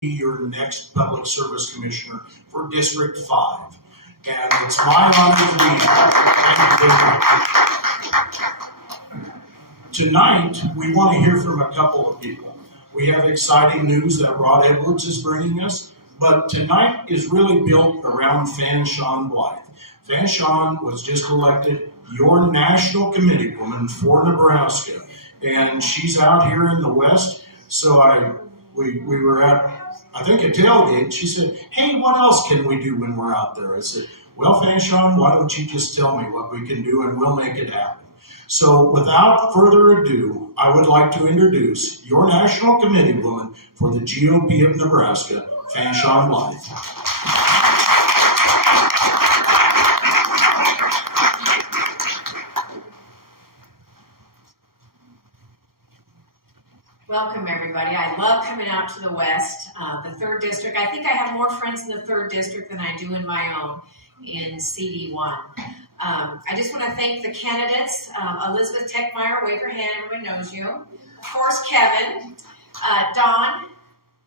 your next public service commissioner for District 5. And it's my honor to be here. Tonight, we want to hear from a couple of people. We have exciting news that Rod Edwards is bringing us, but tonight is really built around Fan Shawn Blythe. Fan Shawn was just elected your national committee woman for Nebraska, and she's out here in the West. So we were at, I think, a tailgate. She said, "Hey, what else can we do when we're out there?" I said, "Well, Fan Shawn, why don't you just tell me what we can do and we'll make it happen." So without further ado, I would like to introduce your national committee woman for the GOP of Nebraska, Fan Shawn Blythe. Welcome, everybody. I love coming out to the West, the 3rd District. I think I have more friends in the 3rd District than I do in my own in CD1. I just want to thank the candidates. Elizabeth Techmeyer, wave your hand, everyone knows you. Of course, Kevin, Don,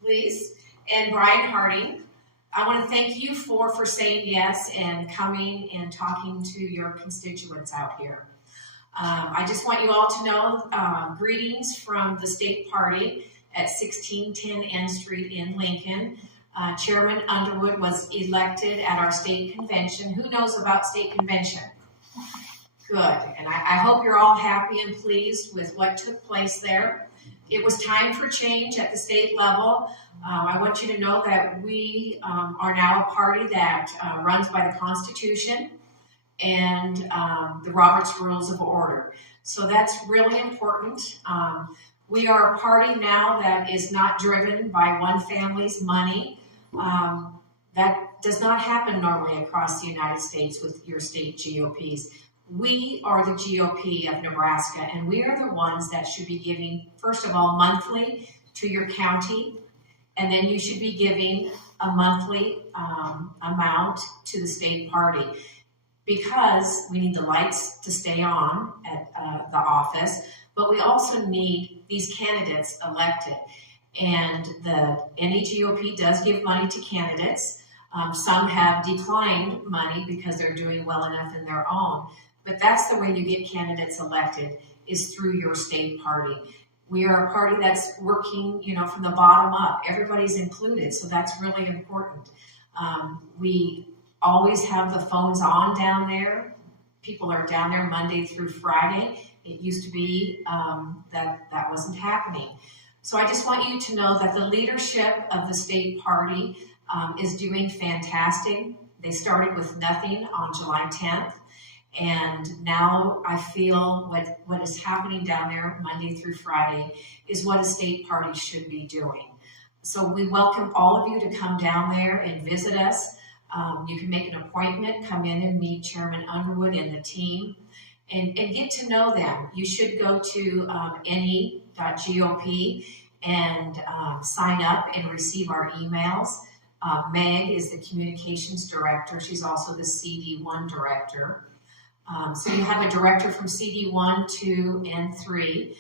please, and Brian Harding. I want to thank you for saying yes and coming and talking to your constituents out here. I just want you all to know greetings from the state party at 1610 N Street in Lincoln. Chairman Underwood was elected at our state convention. Who knows about state convention? Good. And I hope you're all happy and pleased with what took place there. It was time for change at the state level. I want you to know that we are now a party that runs by the Constitution and the Robert's Rules of Order. So that's really important. We are a party now that is not driven by one family's money. That does not happen normally across the United States with your state GOPs. We are the GOP of Nebraska, and we are the ones that should be giving, first of all, monthly to your county, and then you should be giving a monthly amount to the state party, because we need the lights to stay on at the office, but we also need these candidates elected. And any GOP does give money to candidates. Some have declined money because they're doing well enough in their own. But that's the way you get candidates elected, is through your state party. We are a party that's working, from the bottom up. Everybody's included, so that's really important. We always have the phones on down there. People are down there Monday through Friday. It used to be that wasn't happening. So I just want you to know that the leadership of the state party is doing fantastic. They started with nothing on July 10th. And now I feel what is happening down there Monday through Friday is what a state party should be doing. So we welcome all of you to come down there and visit us. You can make an appointment, come in and meet Chairman Underwood and the team, and get to know them. You should go to ne.gop and sign up and receive our emails. Meg is the communications director. She's also the CD1 director. So you have a director from CD1, 2, and 3,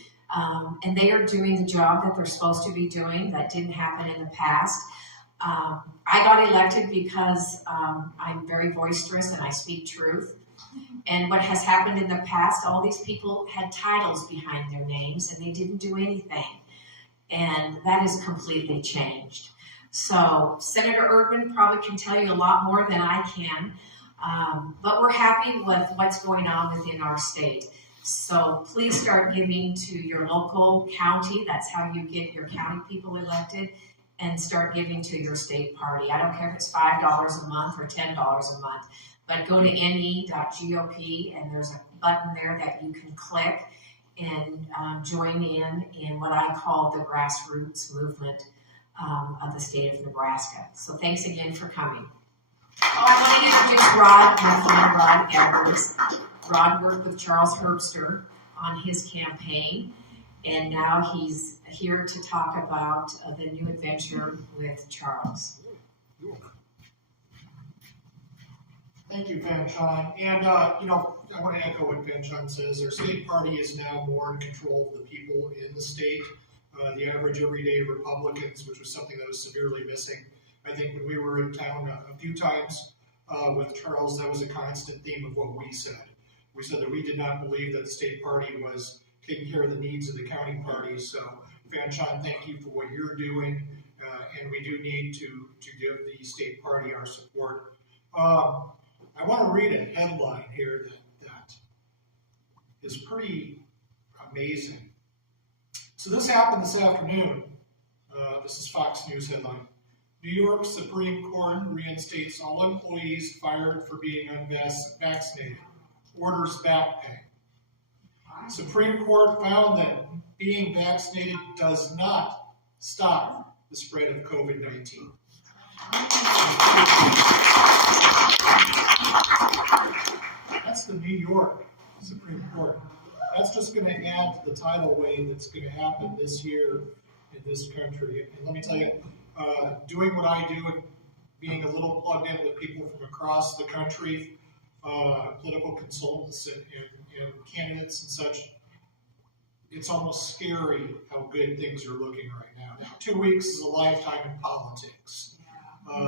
and they are doing the job that they're supposed to be doing. That didn't happen in the past. I got elected because I'm very boisterous and I speak truth. And what has happened in the past, all these people had titles behind their names and they didn't do anything. And that has completely changed. So Senator Erdman probably can tell you a lot more than I can. But we're happy with what's going on within our state. So please start giving to your local county. That's how you get your county people elected. And start giving to your state party. I don't care if it's $5 a month or $10 a month, but go to ne.gop and there's a button there that you can click and join in what I call the grassroots movement of the state of Nebraska. So thanks again for coming. Oh, I want to introduce Rod, my friend Rod Edwards. Rod worked with Charles Herbster on his campaign, and now he's here to talk about the new adventure with Charles. Thank you, Fan Shawn. And, I want to echo what Fan Shawn says. Our state party is now more in control of the people in the state. the average everyday Republicans, which was something that was severely missing. I think when we were in town a few times with Charles, that was a constant theme of what we said. We said that we did not believe that the state party was taking care of the needs of the county party. So, Fanchon, thank you for what you're doing, and we do need to give the state party our support. I want to read a headline here that is pretty amazing. So this happened this afternoon. This is Fox News headline. New York Supreme Court reinstates all employees fired for being unvaccinated. Orders back pay. Supreme Court found that being vaccinated does not stop the spread of COVID-19. That's the New York Supreme Court. That's just going to add to the tidal wave that's going to happen this year in this country. And let me tell you, doing what I do and being a little plugged in with people from across the country, political consultants and candidates and such, it's almost scary how good things are looking right now. Now, 2 weeks is a lifetime in politics.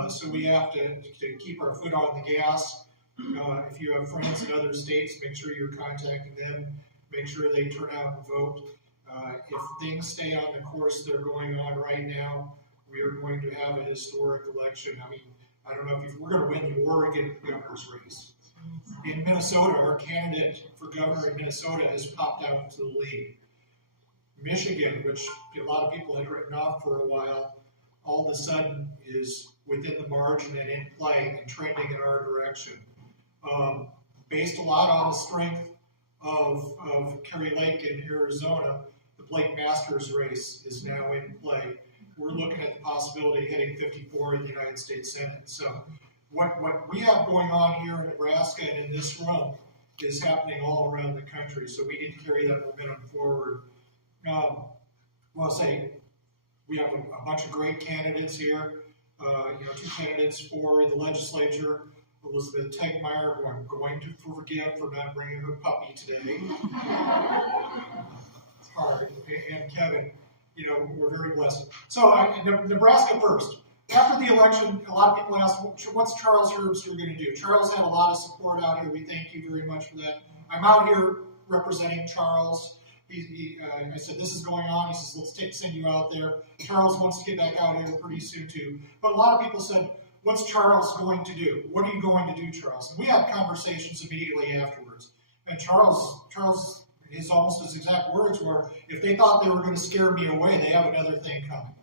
So we have to keep our foot on the gas. If you have friends in other states, make sure you're contacting them. Make sure they turn out and vote. If things stay on the course they're going on right now, we are going to have a historic election. I mean, I don't know if we're going to win the Oregon governor's race. In Minnesota, our candidate for governor in Minnesota has popped out to the lead. Michigan, which a lot of people had written off for a while, all of a sudden is within the margin and in play and trending in our direction. Based a lot on the strength of Kerry Lake in Arizona, the Blake Masters race is now in play. We're looking at the possibility of hitting 54 in the United States Senate. So what we have going on here in Nebraska and in this room is happening all around the country. So we need to carry that momentum forward. I'll say we have a bunch of great candidates here. 2 candidates for the legislature. Elizabeth Tegmeyer, who I'm going to forgive for not bringing her puppy today. It's hard. And Kevin, we're very blessed. So Nebraska First. After the election, a lot of people asked, what's Charles Herbster going to do? Charles had a lot of support out here. We thank you very much for that. I'm out here representing Charles. I said, this is going on. He says, let's send you out there. Charles wants to get back out here pretty soon, too. But a lot of people said, what's Charles going to do? What are you going to do, Charles? And we had conversations immediately afterwards. And Charles, his almost his exact words were, if they thought they were going to scare me away, they have another thing coming.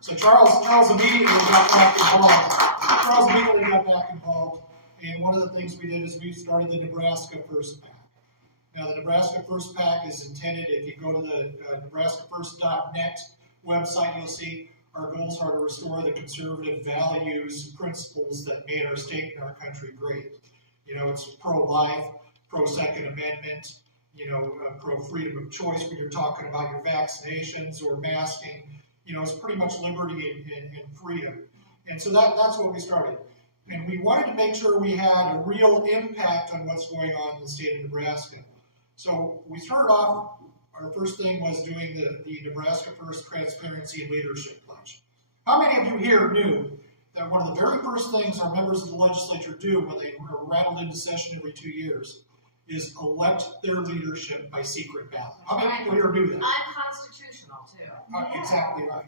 So Charles immediately got back involved. And one of the things we did is we started the Nebraska First PAC. Now, the Nebraska First PAC is intended, if you go to the nebraskafirst.net website, you'll see our goals are to restore the conservative values, principles that made our state and our country great. It's pro-life, pro-Second Amendment, pro-freedom of choice when you're talking about your vaccinations or masking. It's pretty much liberty and freedom. And so that's what we started. And we wanted to make sure we had a real impact on what's going on in the state of Nebraska. So we started off, our first thing was doing the Nebraska First Transparency and Leadership Pledge. How many of you here knew that one of the very first things our members of the legislature do when they are rattled into session every 2 years is elect their leadership by secret ballot? How many people here knew that? Unconstitutional, too. Exactly right.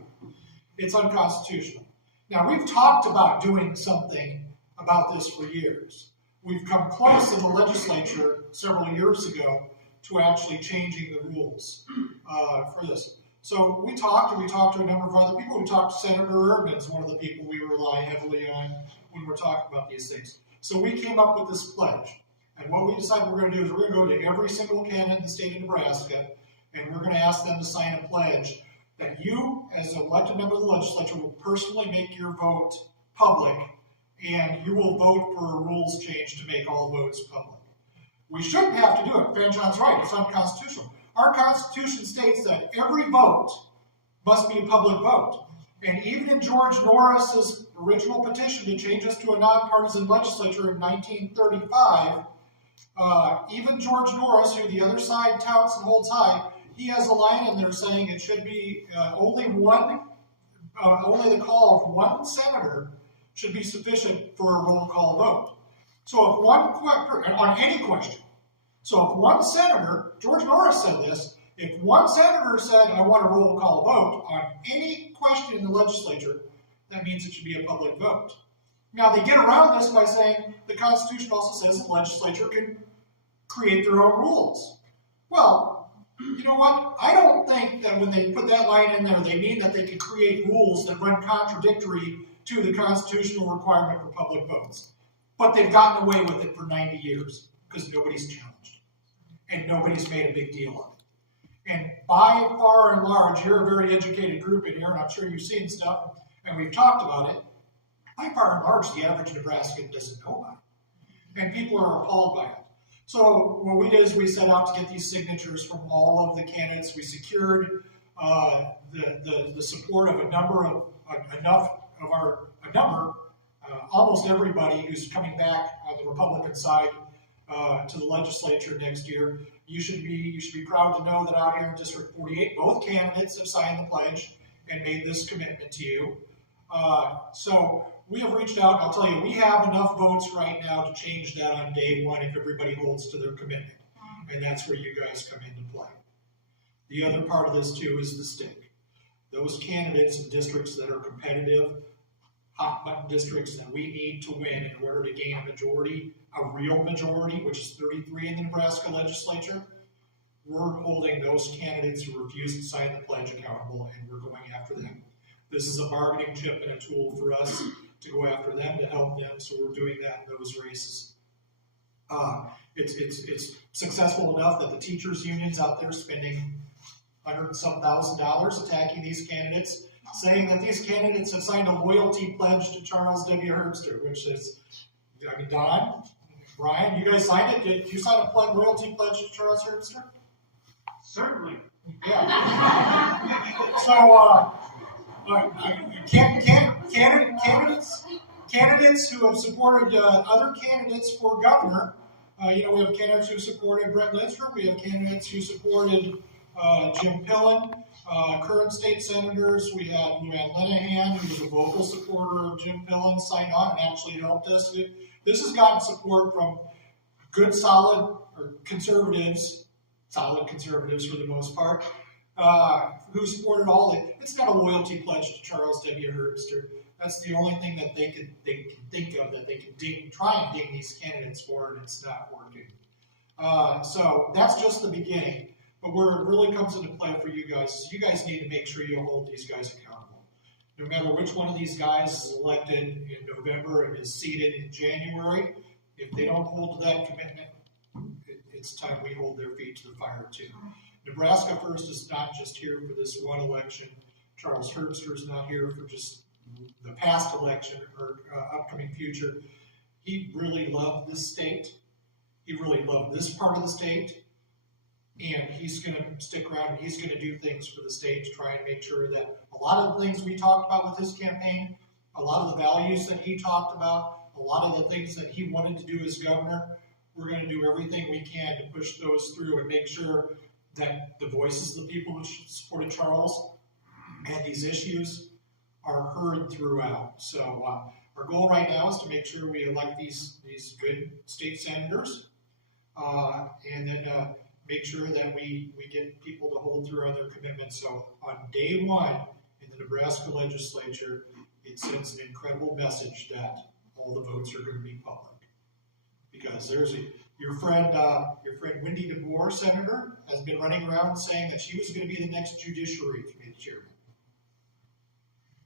It's unconstitutional. Now, we've talked about doing something about this for years. We've come close in the legislature several years ago to actually changing the rules for this. So we talked to a number of other people. We talked to Senator Erdman's one of the people we rely heavily on when we're talking about these things. So we came up with this pledge. And what we decided we're going to do is we're going to go to every single candidate in the state of Nebraska, and we're going to ask them to sign a pledge that you, as an elected member of the legislature, will personally make your vote public, and you will vote for a rules change to make all votes public. We shouldn't have to do it. Fanchon's right. It's unconstitutional. Our Constitution states that every vote must be a public vote. And even in George Norris's original petition to change us to a nonpartisan legislature in 1935, even George Norris, who the other side touts and holds high, he has a line in there saying it should be only the call of one senator should be sufficient for a roll call vote. So if on any question, so if one senator, George Norris said this, if one senator said, I want a roll call vote on any question in the legislature, that means it should be a public vote. Now, they get around this by saying the Constitution also says the legislature can create their own rules. Well, you know what? I don't think that when they put that line in there, they mean that they can create rules that run contradictory to the constitutional requirement for public votes. But they've gotten away with it for 90 years because nobody's challenged. And nobody's made a big deal of it. And by far and large, you're a very educated group in here, and I'm sure you've seen stuff, and we've talked about it. By far and large, the average Nebraskan doesn't know about it. And people are appalled by it. So what we did is we set out to get these signatures from all of the candidates. We secured the support of almost everybody who's coming back on the Republican side to the legislature next year. You should be proud to know that out here in District 48, both candidates have signed the pledge and made this commitment to you. So we have reached out. I'll tell you, we have enough votes right now to change that on day one if everybody holds to their commitment. And that's where you guys come into play. The other part of this, too, is the stake. Those candidates in districts that are competitive, hot-button districts that we need to win in order to gain a majority, a real majority, which is 33 in the Nebraska legislature, we're holding those candidates who refuse to sign the pledge accountable, and we're going after them. This is a bargaining chip and a tool for us to go after them, to help them, so we're doing that in those races. It's successful enough that the teachers' unions out there spending $100,000 attacking these candidates, saying that these candidates have signed a loyalty pledge to Charles W. Herbster, which is, Don, Brian, you guys signed it? Did you sign a loyalty pledge to Charles Herbster? Certainly. Yeah. So, candidates who have supported other candidates for governor, we have candidates who supported Brett Lindstrom, we have candidates who supported Jim Pillen, current state senators. We had Luann Lenahan, who was a vocal supporter of Jim Pillen, signed on and actually helped us. This has gotten support from good, solid conservatives for the most part, who supported all the. It's not a loyalty pledge to Charles W. Herbster. That's the only thing that they can think of that they can try and ding these candidates for, and it's not working. So that's just the beginning. But where it really comes into play for you guys is you guys need to make sure you hold these guys accountable. No matter which one of these guys is elected in November and is seated in January, if they don't hold to that commitment, it's time we hold their feet to the fire too. Nebraska First is not just here for this one election. Charles Herbster is not here for just the past election or upcoming future. He really loved this state. He really loved this part of the state. And he's going to stick around and he's going to do things for the state to try and make sure that a lot of the things we talked about with his campaign, a lot of the values that he talked about, a lot of the things that he wanted to do as governor, we're going to do everything we can to push those through and make sure that the voices of the people who supported Charles and these issues are heard throughout. So our goal right now is to make sure we elect these good state senators and then make sure that we get people to hold through on their commitments. So on day one in the Nebraska legislature, it sends an incredible message that all the votes are going to be public. Because your friend Wendy DeBoer, senator, has been running around saying that she was going to be the next Judiciary Committee chairman.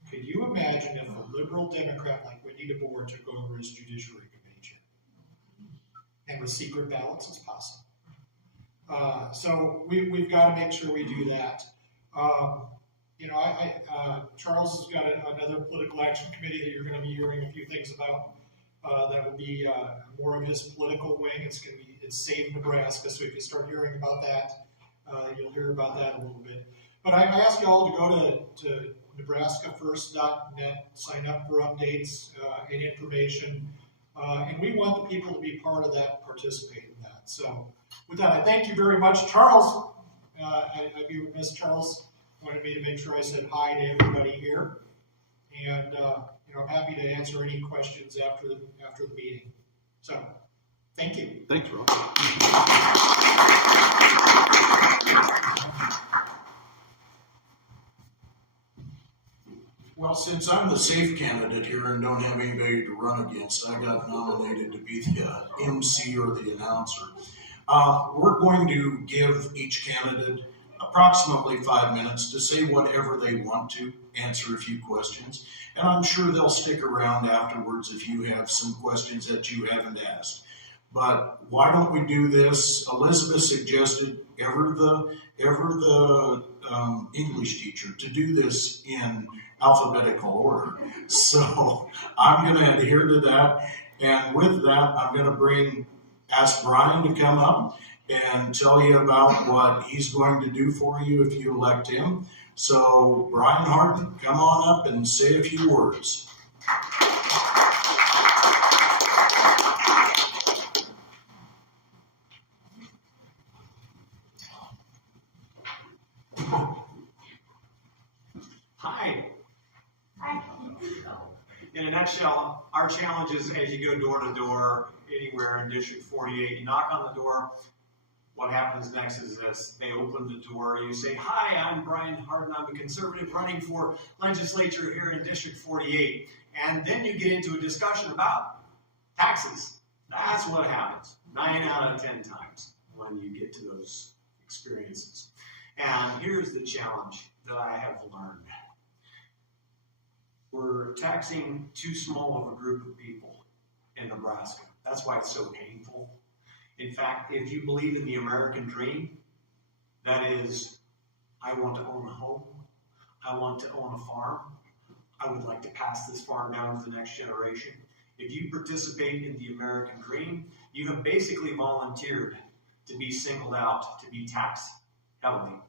Could you imagine if a liberal Democrat like Wendy DeBoer took over as Judiciary Committee chairman? And with secret ballots, it's possible. So we've got to make sure we do that. Charles has got another political action committee that you're going to be hearing a few things about. That will be more of his political wing. It's Save Nebraska. So if you start hearing about that, you'll hear about that a little bit. But I ask you all to go to NebraskaFirst.net, sign up for updates and information, and we want the people to be part of that, participate in that. So with that, I thank you very much. Charles, I'd be remiss, Charles wanted me to make sure I said hi to everybody here. And, I'm happy to answer any questions after the meeting. So, thank you. Thanks, Rob. Well, since I'm the safe candidate here and don't have anybody to run against, I got nominated to be the MC or the announcer. We're going to give each candidate approximately 5 minutes to say whatever they want to, answer a few questions, and I'm sure they'll stick around afterwards if you have some questions that you haven't asked. But why don't we do this? Elizabeth suggested ever the English teacher to do this in alphabetical order. So I'm going to adhere to that. And with that, I'm going to ask Brian to come up and tell you about what he's going to do for you if you elect him. So Brian Harden, come on up and say a few words. Hi. In a nutshell, our challenge is as you go door to door anywhere in District 48, you knock on the door. What happens next is this. They open the door. You say, hi, I'm Brian Harden. I'm a conservative running for legislature here in District 48. And then you get into a discussion about taxes. That's what happens 9 out of 10 times when you get to those experiences. And here's the challenge that I have learned. We're taxing too small of a group of people in Nebraska. That's why it's so painful. In fact, if you believe in the American dream, that is, I want to own a home, I want to own a farm, I would like to pass this farm down to the next generation. If you participate in the American dream, you have basically volunteered to be singled out, to be taxed heavily.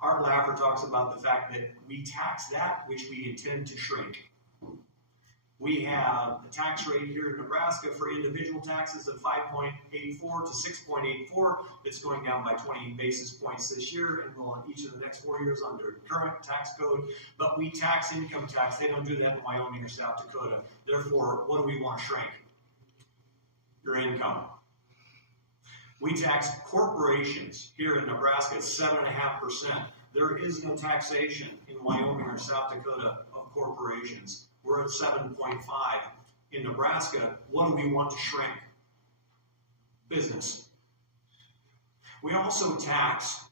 Art Laffer talks about the fact that we tax that which we intend to shrink. We have a tax rate here in Nebraska for individual taxes of 5.84 to 6.84. It's going down by 20 basis points this year and will in each of the next 4 years under current tax code. But we tax income tax. They don't do that in Wyoming or South Dakota. Therefore, what do we want to shrink? Your income. We tax corporations here in Nebraska at 7.5%. There is no taxation in Wyoming or South Dakota of corporations. We're at 7.5. In Nebraska, what do we want to shrink? Business. We also tax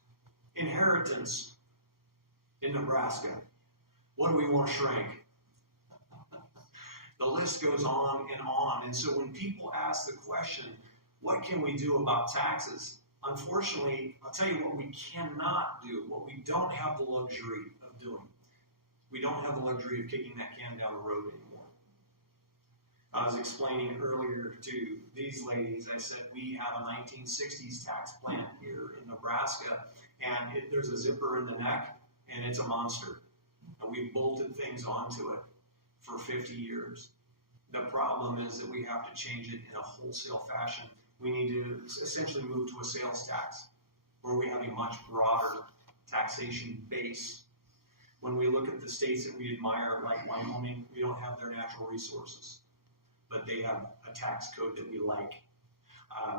inheritance in Nebraska. What do we want to shrink? The list goes on and on. And so when people ask the question, what can we do about taxes? Unfortunately, I'll tell you what we cannot do, what we don't have the luxury of doing. We don't have the luxury of kicking that can down the road anymore. I was explaining earlier to these ladies, I said we have a 1960s tax plan here in Nebraska, and there's a zipper in the neck, and it's a monster. And we've bolted things onto it for 50 years. The problem is that we have to change it in a wholesale fashion. We need to essentially move to a sales tax, where we have a much broader taxation base. When we look at the states that we admire, like Wyoming, we don't have their natural resources, but they have a tax code that we like.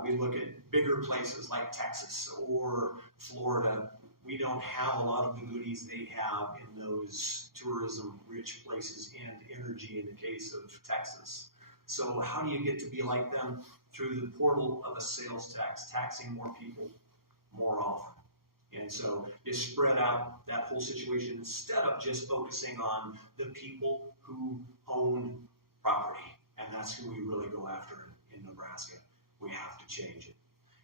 We look at bigger places like Texas or Florida. We don't have a lot of the goodies they have in those tourism-rich places and energy in the case of Texas. So how do you get to be like them? Through the portal of a sales tax, taxing more people more often. And so you spread out that whole situation instead of just focusing on the people who own property. And that's who we really go after in Nebraska. We have to change it.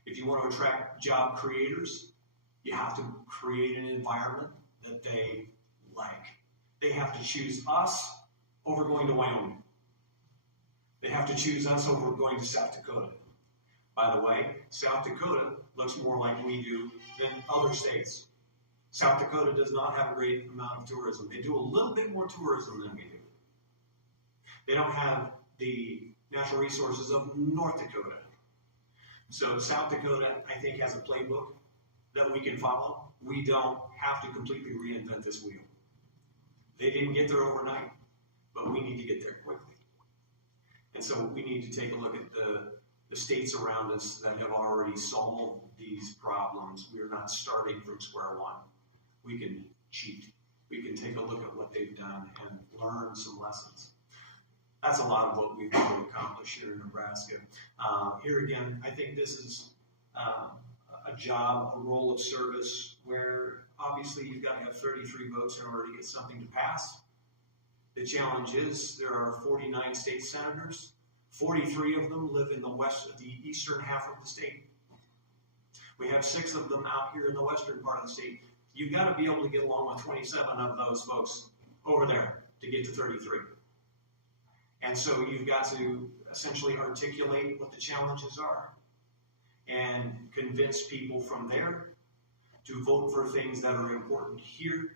If you want to attract job creators, you have to create an environment that they like. They have to choose us over going to Wyoming. They have to choose us over going to South Dakota. By the way, South Dakota looks more like we do than other states. South Dakota does not have a great amount of tourism. They do a little bit more tourism than we do. They don't have the natural resources of North Dakota. So South Dakota, I think, has a playbook that we can follow. We don't have to completely reinvent this wheel. They didn't get there overnight, but we need to get there quickly. And so we need to take a look at the states around us that have already solved these problems. We are not starting from square one. We can cheat. We can take a look at what they've done and learn some lessons. That's a lot of what we've got to accomplish here in Nebraska. Here again, I think this is a job, a role of service where obviously you've got to have 33 votes in order to get something to pass. The challenge is there are 49 state senators. 43 of them live in the eastern half of the state. We have 6 of them out here in the western part of the state. You've got to be able to get along with 27 of those folks over there to get to 33. And so you've got to essentially articulate what the challenges are and convince people from there to vote for things that are important here.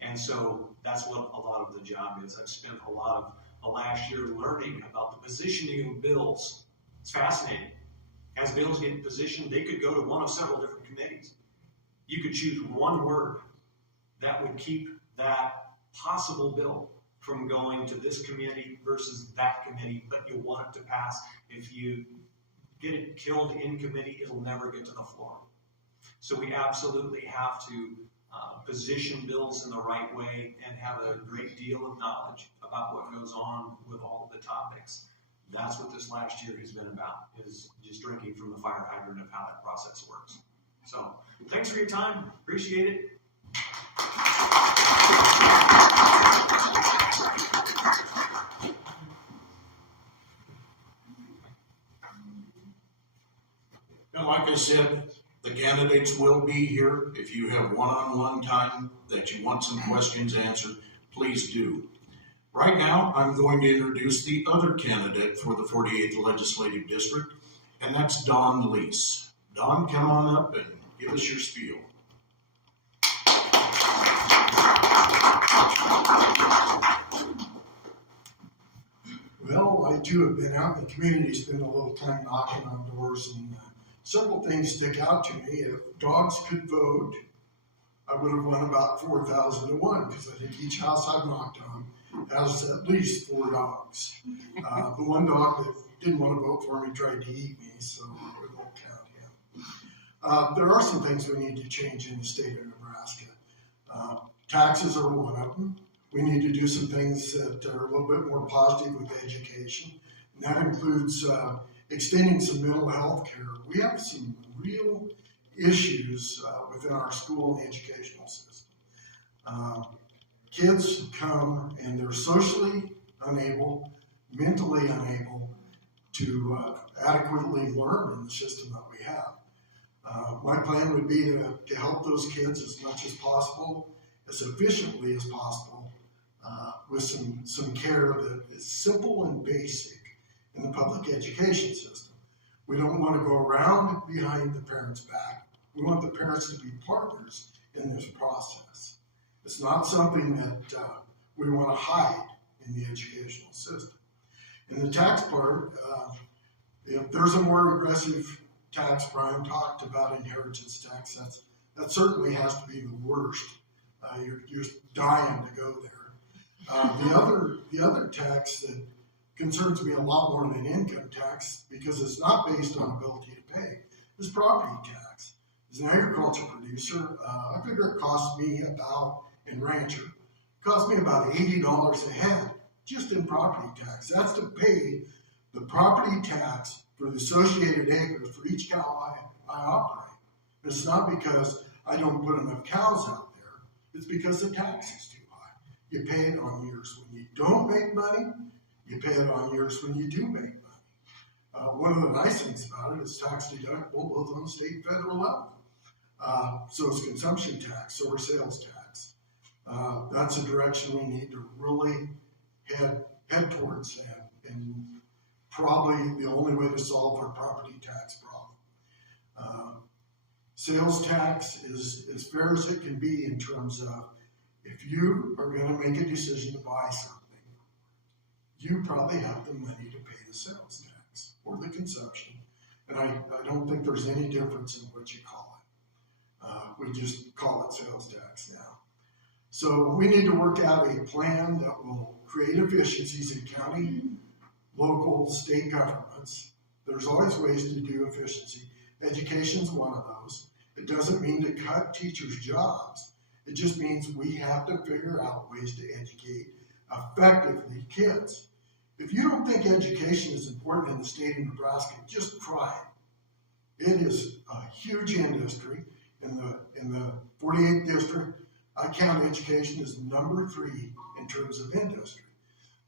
And so that's what a lot of the job is. I've spent a lot of the last year learning about the positioning of bills. It's fascinating. As bills get positioned, they could go to one of several different committees. You could choose one word that would keep that possible bill from going to this committee versus that committee, but you want it to pass. If you get it killed in committee, it'll never get to the floor. So we absolutely have to position bills in the right way and have a great deal of knowledge about what goes on with all of the topics. That's what this last year has been about, is just drinking from the fire hydrant of how that process works. So thanks for your time. Appreciate it. And like I said, the candidates will be here. If you have one-on-one time that you want some questions answered, please do. Right now, I'm going to introduce the other candidate for the 48th Legislative District, and that's Don Lease. Don, come on up and give us your spiel. Well, I too have been out in the community, spent a little time knocking on doors, and several things stick out to me. If dogs could vote, I would have won about 4,000 to 1, because I think each house I've knocked on has at least 4 dogs. The one dog that didn't want to vote for me tried to eat me, so we won't count him. There are some things we need to change in the state of Nebraska. Taxes are one of them. We need to do some things that are a little bit more positive with education. And that includes extending some mental health care. We have some real issues within our school and educational system. Kids come and they're socially unable, mentally unable to adequately learn in the system that we have. My plan would be to help those kids as much as possible, as efficiently as possible, with some care that is simple and basic in the public education system. We don't want to go around behind the parents' back. We want the parents to be partners in this process. It's not something that we want to hide in the educational system. In the tax part, if there's a more aggressive tax, Brian talked about inheritance tax, that certainly has to be the worst. You're just dying to go there. The other tax that concerns me a lot more than income tax, because it's not based on ability to pay, is property tax. As an agriculture producer, I figure it costs me about, and rancher, it costs me about $80 a head just in property tax. That's to pay the property tax for the associated acres for each cow I operate. And it's not because I don't put enough cows out there. It's because the tax is too high. You pay it on years when you don't make money. You pay it on years when you do make money. One of the nice things about it is tax deductible both on the state and federal level. So is consumption tax, so are sales tax. That's a direction we need to really head towards, and probably the only way to solve our property tax problem. Sales tax is as fair as it can be in terms of, if you are going to make a decision to buy something, you probably have the money to pay the sales tax or the consumption. And I don't think there's any difference in what you call We just call it sales tax now. So we need to work out a plan that will create efficiencies in county, local, state governments. There's always ways to do efficiency. Education's one of those. It doesn't mean to cut teachers' jobs. It just means we have to figure out ways to educate effectively kids. If you don't think education is important in the state of Nebraska, just try it. It is a huge industry. In the 48th district, I count education as number 3 in terms of industry.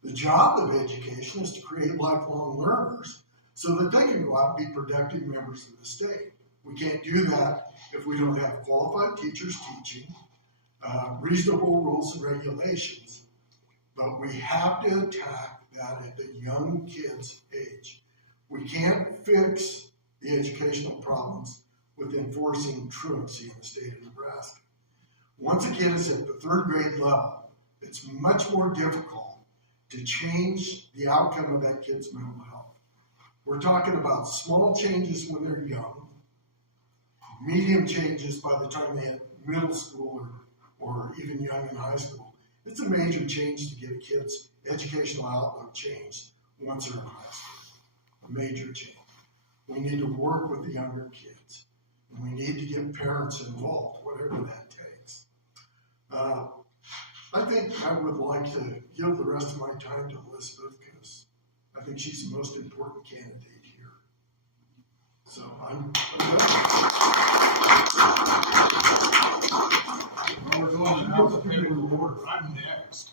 The job of education is to create lifelong learners so that they can go out and be productive members of the state. We can't do that if we don't have qualified teachers teaching, reasonable rules and regulations. But we have to attack that at the young kids' age. We can't fix the educational problems with enforcing truancy in the state of Nebraska. Once a kid is at the 3rd grade level, it's much more difficult to change the outcome of that kid's mental health. We're talking about small changes when they're young, medium changes by the time they hit middle school or even young in high school. It's a major change to get a kid's educational outlook changed once they're in high school. A major change. We need to work with the younger kids. And we need to get parents involved, whatever that takes. I think I would like to give the rest of my time to Elizabeth because I think she's the most important candidate here. So I'm Well, we're going in alphabetical order. I'm next.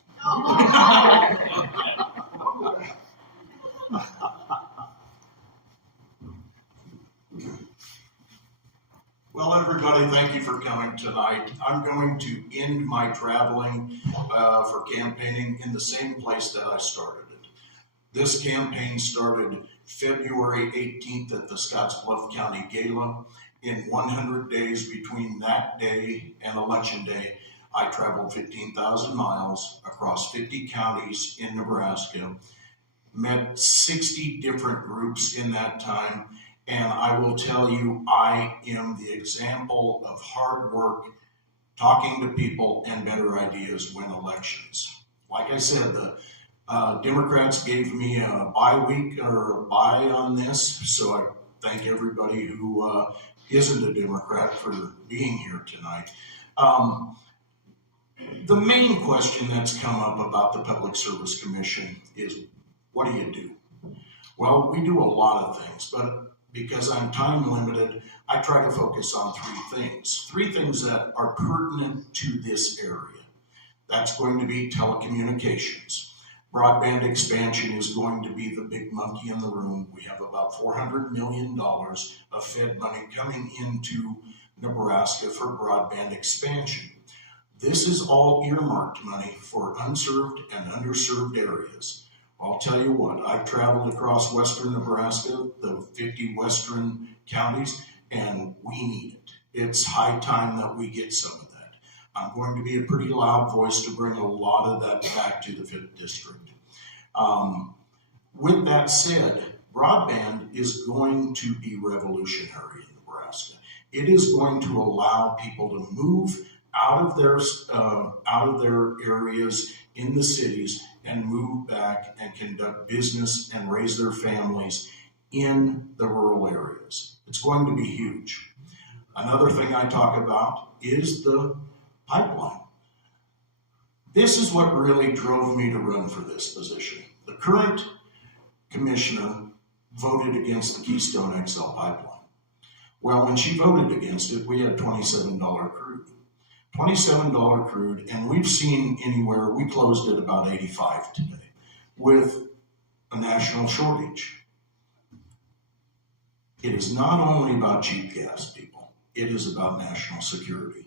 Well, everybody, thank you for coming tonight. I'm going to end my traveling for campaigning in the same place that I started it. This campaign started February 18th at the Scottsbluff County Gala. In 100 days between that day and Election Day, I traveled 15,000 miles across 50 counties in Nebraska, met 60 different groups in that time, and I will tell you, I am the example of hard work, talking to people, and better ideas win elections. Like I said, the Democrats gave me a bye week or a bye on this, so I thank everybody who isn't a Democrat for being here tonight. The main question that's come up about the Public Service Commission is, what do you do? Well, we do a lot of things, but because I'm time limited, I try to focus on 3 things that are pertinent to this area. That's going to be telecommunications. Broadband expansion is going to be the big monkey in the room. We have about $400 million of Fed money coming into Nebraska for broadband expansion. This is all earmarked money for unserved and underserved areas. I'll tell you what, I've traveled across western Nebraska, the 50 western counties, and we need it. It's high time that we get some of that. I'm going to be a pretty loud voice to bring a lot of that back to the 5th district. With that said, broadband is going to be revolutionary in Nebraska. It is going to allow people to move out of their areas in the cities and move back and conduct business and raise their families in the rural areas. It's going to be huge. Another thing I talk about is the pipeline. This is what really drove me to run for this position. The current commissioner voted against the Keystone XL pipeline. Well, when she voted against it, we had $27 crude. $27 crude, and we've seen anywhere, we closed at about 85 today, with a national shortage. It is not only about cheap gas, people. It is about national security.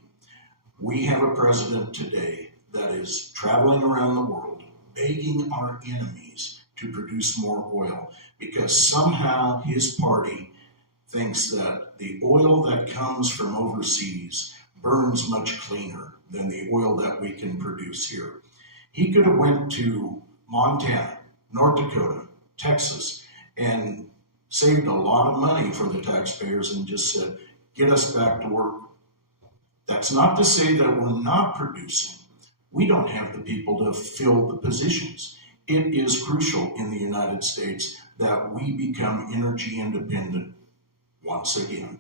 We have a president today that is traveling around the world, begging our enemies to produce more oil, because somehow his party thinks that the oil that comes from overseas burns much cleaner than the oil that we can produce here. He could have went to Montana, North Dakota, Texas, and saved a lot of money for the taxpayers and just said, get us back to work That's not to say that we're not producing. We don't have the people to fill the positions. It is crucial in the United States that we become energy independent once again.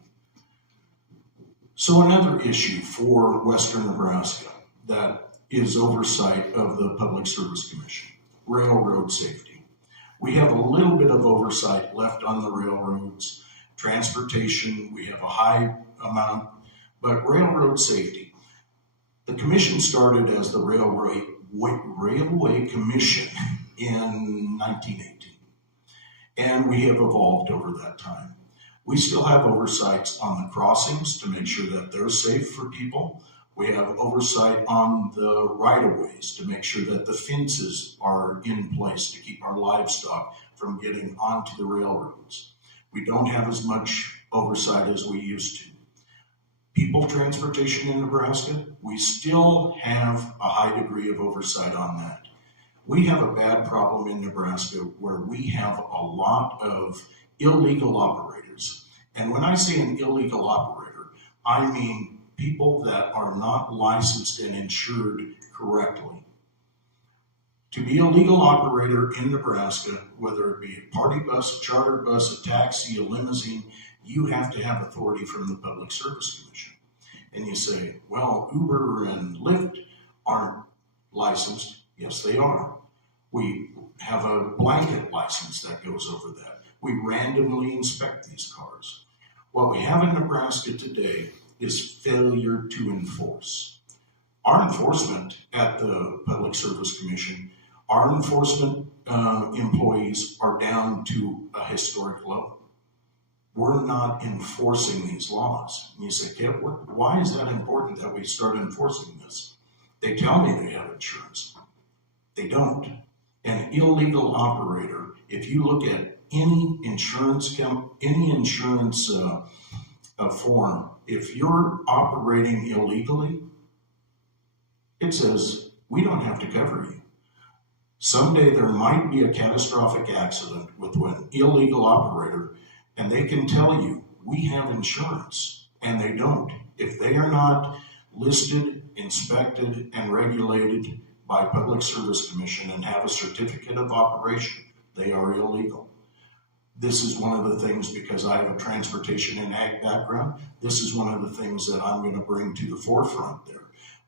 So another issue for Western Nebraska that is oversight of the Public Service Commission, railroad safety. We have a little bit of oversight left on the railroads. Transportation, we have a high amount, but railroad safety. The commission started as the Railway Commission in 1918, and we have evolved over that time. We still have oversights on the crossings to make sure that they're safe for people. We have oversight on the right-of-ways to make sure that the fences are in place to keep our livestock from getting onto the railroads. We don't have as much oversight as we used to. People transportation in Nebraska, we still have a high degree of oversight on that. We have a bad problem in Nebraska where we have a lot of illegal operators. And when I say an illegal operator, I mean people that are not licensed and insured correctly. To be a legal operator in Nebraska, whether it be a party bus, a charter bus, a taxi, a limousine, you have to have authority from the Public Service Commission. And you say, well, Uber and Lyft aren't licensed. Yes, they are. We have a blanket license that goes over that. We randomly inspect these cars. What we have in Nebraska today is failure to enforce. Our enforcement at the Public Service Commission, our enforcement employees are down to a historic low. We're not enforcing these laws. And you say, Kev, why is that important that we start enforcing this? They tell me they have insurance. They don't. An illegal operator, if you look at any insurance form, if you're operating illegally, it says, we don't have to cover you. Someday there might be a catastrophic accident with an illegal operator, and they can tell you, we have insurance, and they don't. If they are not listed, inspected, and regulated by Public Service Commission and have a certificate of operation, they are illegal. This is one of the things, because I have a transportation and ag background, this is one of the things that I'm going to bring to the forefront there.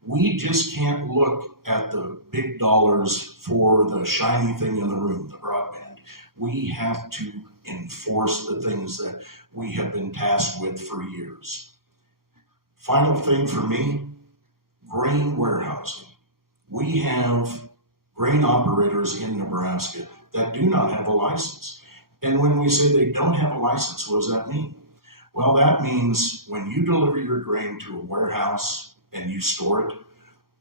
We just can't look at the big dollars for the shiny thing in the room, the broadband. We have to enforce the things that we have been tasked with for years. Final thing for me, grain warehousing. We have grain operators in Nebraska that do not have a license. And when we say they don't have a license, what does that mean? Well, that means when you deliver your grain to a warehouse and you store it,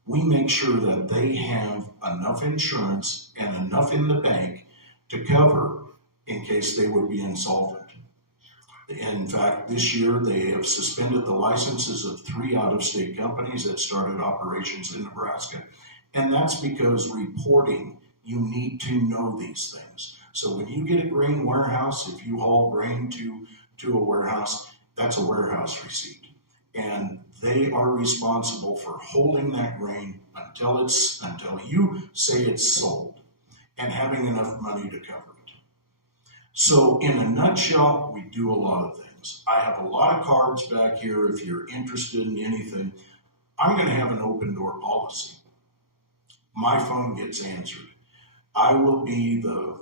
we make sure that they have enough insurance and enough in the bank to cover in case they would be insolvent. In fact, this year they have suspended the licenses of 3 out-of-state companies that started operations in Nebraska. And that's because reporting, you need to know these things. So when you get a grain warehouse, if you haul grain to a warehouse, that's a warehouse receipt. And they are responsible for holding that grain until you say it's sold and having enough money to cover it. So in a nutshell, we do a lot of things. I have a lot of cards back here. If you're interested in anything, I'm going to have an open door policy. My phone gets answered. I will be the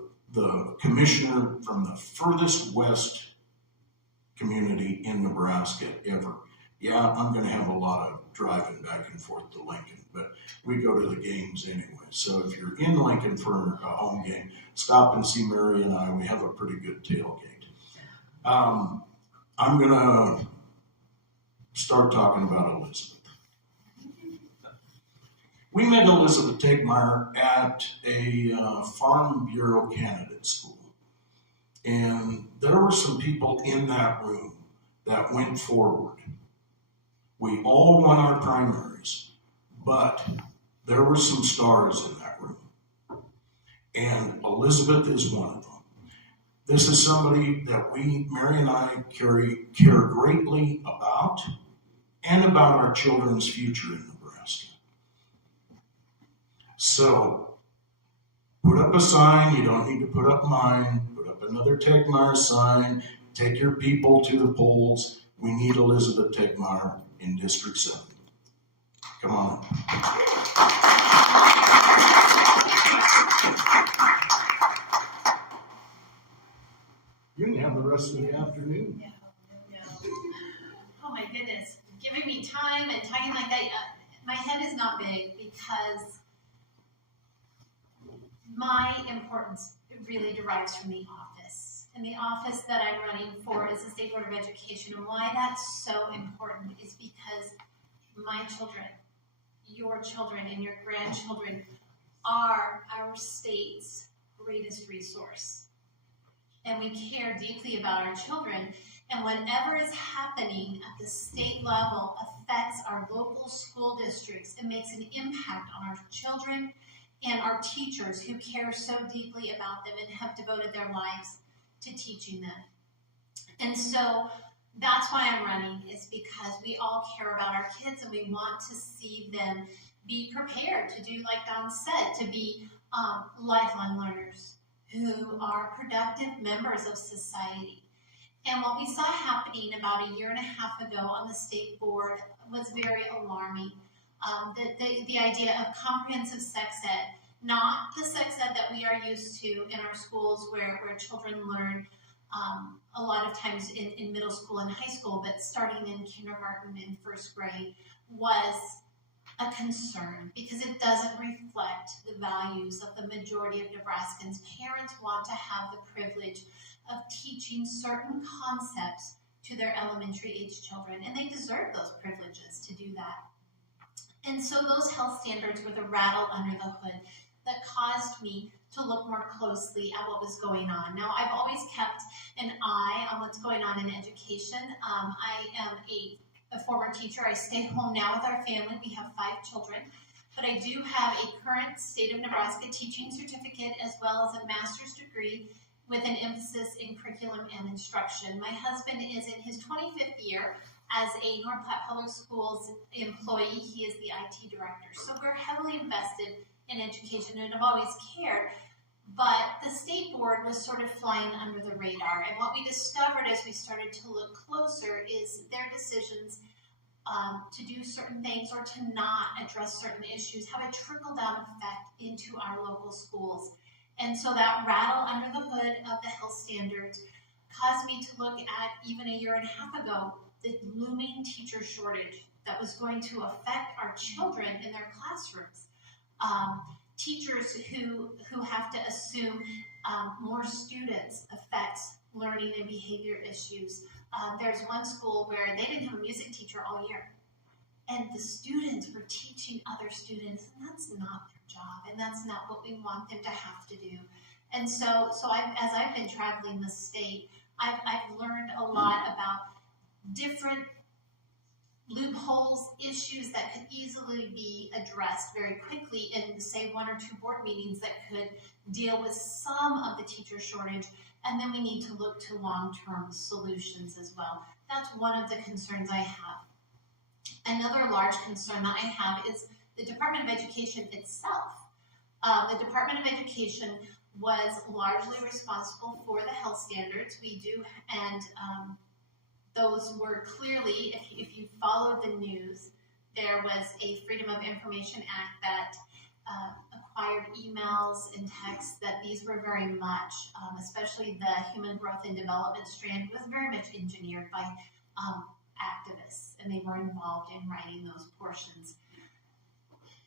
commissioner from the furthest west community in Nebraska ever. Yeah, I'm going to have a lot of driving back and forth to Lincoln, but we go to the games anyway. So if you're in Lincoln for a home game, stop and see Mary and I. We have a pretty good tailgate. I'm going to start talking about Elizabeth. We met Elizabeth Tegmeyer at a Farm Bureau candidate school. And there were some people in that room that went forward. We all won our primaries, but there were some stars in that room. And Elizabeth is one of them. This is somebody that Mary and I care greatly about, and about our children's future in Nebraska. So, put up a sign. You don't need to put up mine. Put up another Tegmeyer sign. Take your people to the polls. We need Elizabeth Tegmeyer in District 7. Come on. You can have the rest of the afternoon. Oh my goodness, giving me time and talking like that. My head is not big because my importance really derives from the office. And the office that I'm running for is the State Board of Education. And why that's so important is because my children, your children, and your grandchildren are our state's greatest resource. And we care deeply about our children. And whatever is happening at the state level affects our local school districts and makes an impact on our children and our teachers who care so deeply about them and have devoted their lives to teaching them. And so that's why I'm running, is because we all care about our kids and we want to see them be prepared to do, like Don said, to be lifelong learners who are productive members of society. And what we saw happening about a year and a half ago on the state board was very alarming. The idea of comprehensive sex ed, not the sex ed that we are used to in our schools where children learn a lot of times in middle school and high school, but starting in kindergarten and first grade, was a concern because it doesn't reflect the values of the majority of Nebraskans. Parents want to have the privilege of teaching certain concepts to their elementary age children, and they deserve those privileges to do that. And so those health standards were the rattle under the hood that caused me to look more closely at what was going on. Now, I've always kept an eye on what's going on in education. I am a former teacher. I stay home now with our family. We have 5 children, but I do have a current state of Nebraska teaching certificate as well as a master's degree with an emphasis in curriculum and instruction. My husband is in his 25th year as a North Platte Public Schools employee. He is the IT director. So we're heavily invested in education and have always cared. But the state board was sort of flying under the radar. And what we discovered as we started to look closer is their decisions to do certain things or to not address certain issues have a trickle-down effect into our local schools. And so that rattle under the hood of the health standards caused me to look at, even a year and a half ago, the looming teacher shortage that was going to affect our children in their classrooms. Teachers who have to assume more students affects learning and behavior issues. There's one school where they didn't have a music teacher all year, and the students were teaching other students, and that's not their job, and that's not what we want them to have to do. And so as I've been traveling the state, I've learned a lot about different loopholes, issues that could easily be addressed very quickly in, say, 1 or 2 board meetings that could deal with some of the teacher shortage, and then we need to look to long-term solutions as well. That's one of the concerns I have. Another large concern that I have is the Department of Education itself. The Department of Education was largely responsible for the health standards. We do, and those were clearly, if you followed the news, there was a Freedom of Information Act that acquired emails and texts, that these were very much, especially the human growth and development strand, was very much engineered by activists, and they were involved in writing those portions.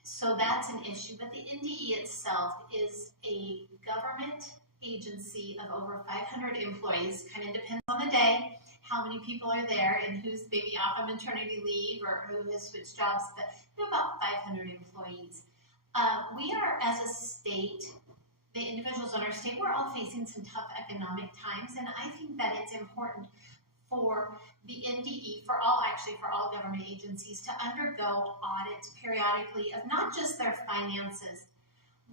So that's an issue, but the NDE itself is a government agency of over 500 employees. Kind of depends on the day, how many people are there, and who's maybe off on maternity leave or who has switched jobs, but we have about 500 employees. We are, as a state, the individuals on our state, we're all facing some tough economic times, and I think that it's important for the NDE, for all government agencies, to undergo audits periodically of not just their finances,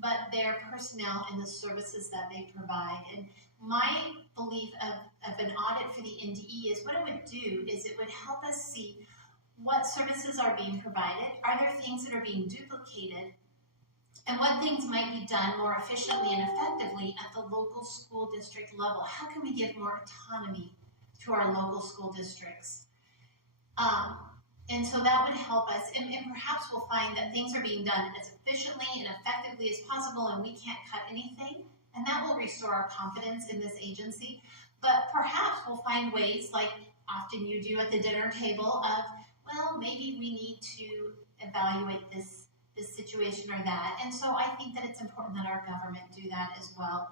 but their personnel and the services that they provide. And my belief of an audit for the NDE is what it would do is it would help us see what services are being provided, are there things that are being duplicated, and what things might be done more efficiently and effectively at the local school district level. How can we give more autonomy to our local school districts? And so that would help us, and perhaps we'll find that things are being done as efficiently and effectively as possible, and we can't cut anything, and that will restore our confidence in this agency. But perhaps we'll find ways, like often you do at the dinner table, of, well, maybe we need to evaluate this situation or that. And so I think that it's important that our government do that as well.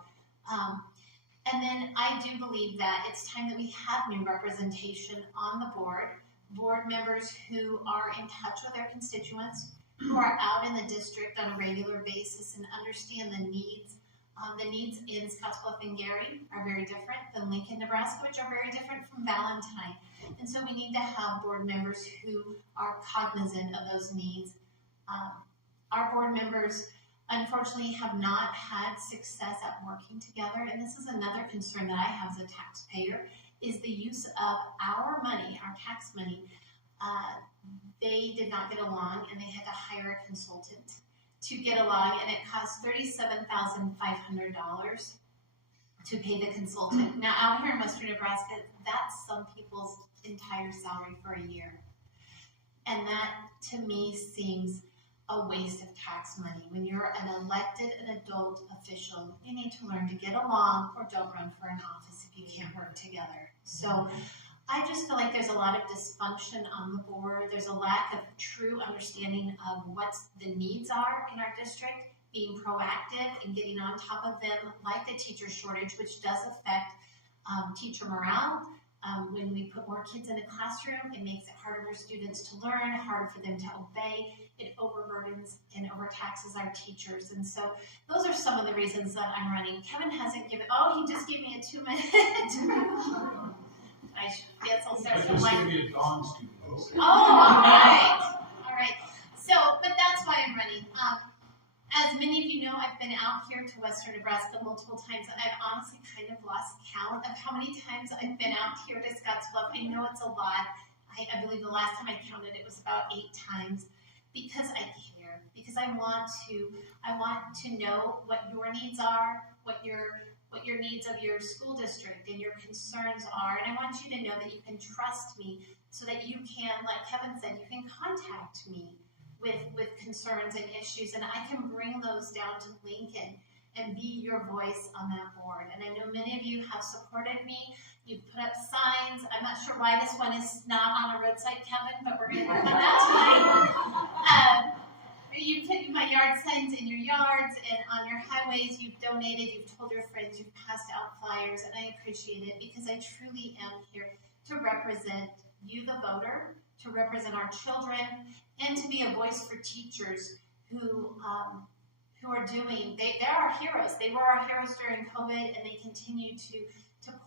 And then I do believe that it's time that we have new representation on the board members who are in touch with their constituents, who are out in the district on a regular basis and understand the needs. The needs in Scottsbluff and Gary are very different than Lincoln, Nebraska, which are very different from Valentine. And so we need to have board members who are cognizant of those needs. Our board members, unfortunately, have not had success at working together. And this is another concern that I have as a taxpayer, is the use of our money, our tax money. They did not get along, and they had to hire a consultant to get along, and it cost $37,500 to pay the consultant. Now, out here in Western Nebraska, that's some people's entire salary for a year. And that, to me, seems a waste of tax money. When you're an elected, an adult official, you need to learn to get along, or don't run for an office if you can't work together. So I just feel like there's a lot of dysfunction on the board. There's a lack of true understanding of what the needs are in our district, being proactive and getting on top of them, like the teacher shortage, which does affect teacher morale. When we put more kids in a classroom, it makes it harder for students to learn, harder for them to obey. It overburdens and overtaxes our teachers. And so those are some of the reasons that I'm running. Kevin hasn't given, he just gave me a 2-minute. I guess I'll start from like. All right. So, but that's why I'm running. As many of you know, I've been out here to Western Nebraska multiple times, and I've honestly kind of lost count of how many times I've been out here to Scottsbluff. I know it's a lot. I believe the last time I counted it was about 8 times, because I care, because I want to know what your needs are, what your needs of your school district and your concerns are, and I want you to know that you can trust me, so that you can, like Kevin said, you can contact me with concerns and issues, and I can bring those down to Lincoln and be your voice on that board. And I know many of you have supported me. You've put up signs. I'm not sure why this one is not on a roadside, Kevin, but we're going to work on that tonight. You've put my yard signs in your yards and on your highways. You've donated. You've told your friends. You've passed out flyers, and I appreciate it, because I truly am here to represent you, the voter, to represent our children, and to be a voice for teachers who are doing. They're our heroes. They were our heroes during COVID, and they continue to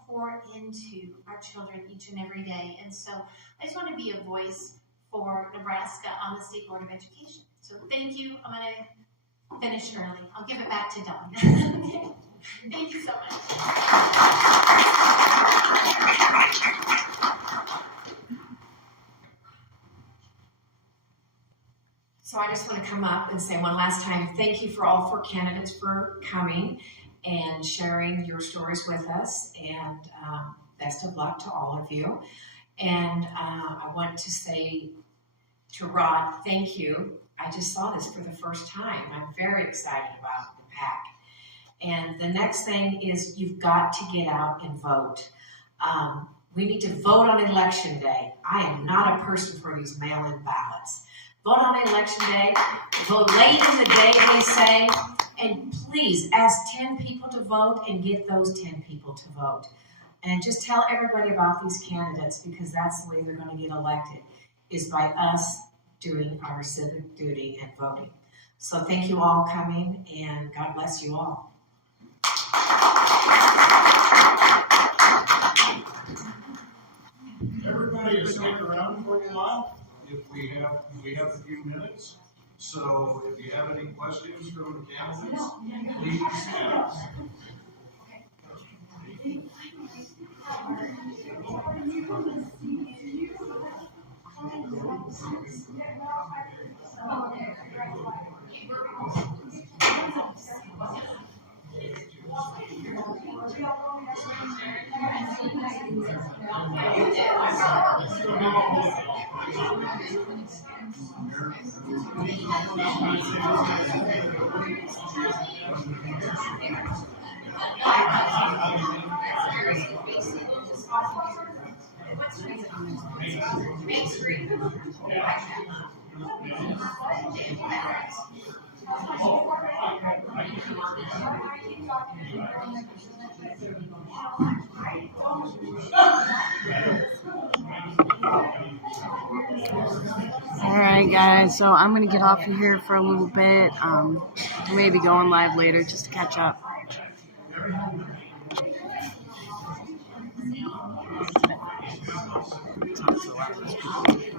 pour into our children each and every day. And so I just want to be a voice for Nebraska on the State Board of Education. So thank you. I'm going to finish early. I'll give it back to Dawn. Okay. Thank you so much. So I just want to come up and say one last time, thank you for all 4 candidates for coming and sharing your stories with us, and best of luck to all of you. And I want to say to Rod, thank you. I just saw this for the first time. I'm very excited about the PAC. And the next thing is, you've got to get out and vote. We need to vote on election day. I am not a person for these mail-in ballots. Vote on election day, vote late in the day, they say, and please ask 10 people to vote and get those 10 people to vote. And just tell everybody about these candidates, because that's the way they're going to get elected, is by us doing our civic duty and voting. So thank you all coming, and God bless you all. Everybody is stick around for a while. If we have a few minutes. So if you have any questions from the candidates, please ask. Main Street. Alright guys, so I'm gonna get off of here for a little bit. Maybe going live later just to catch up. Talk to a lot of those people.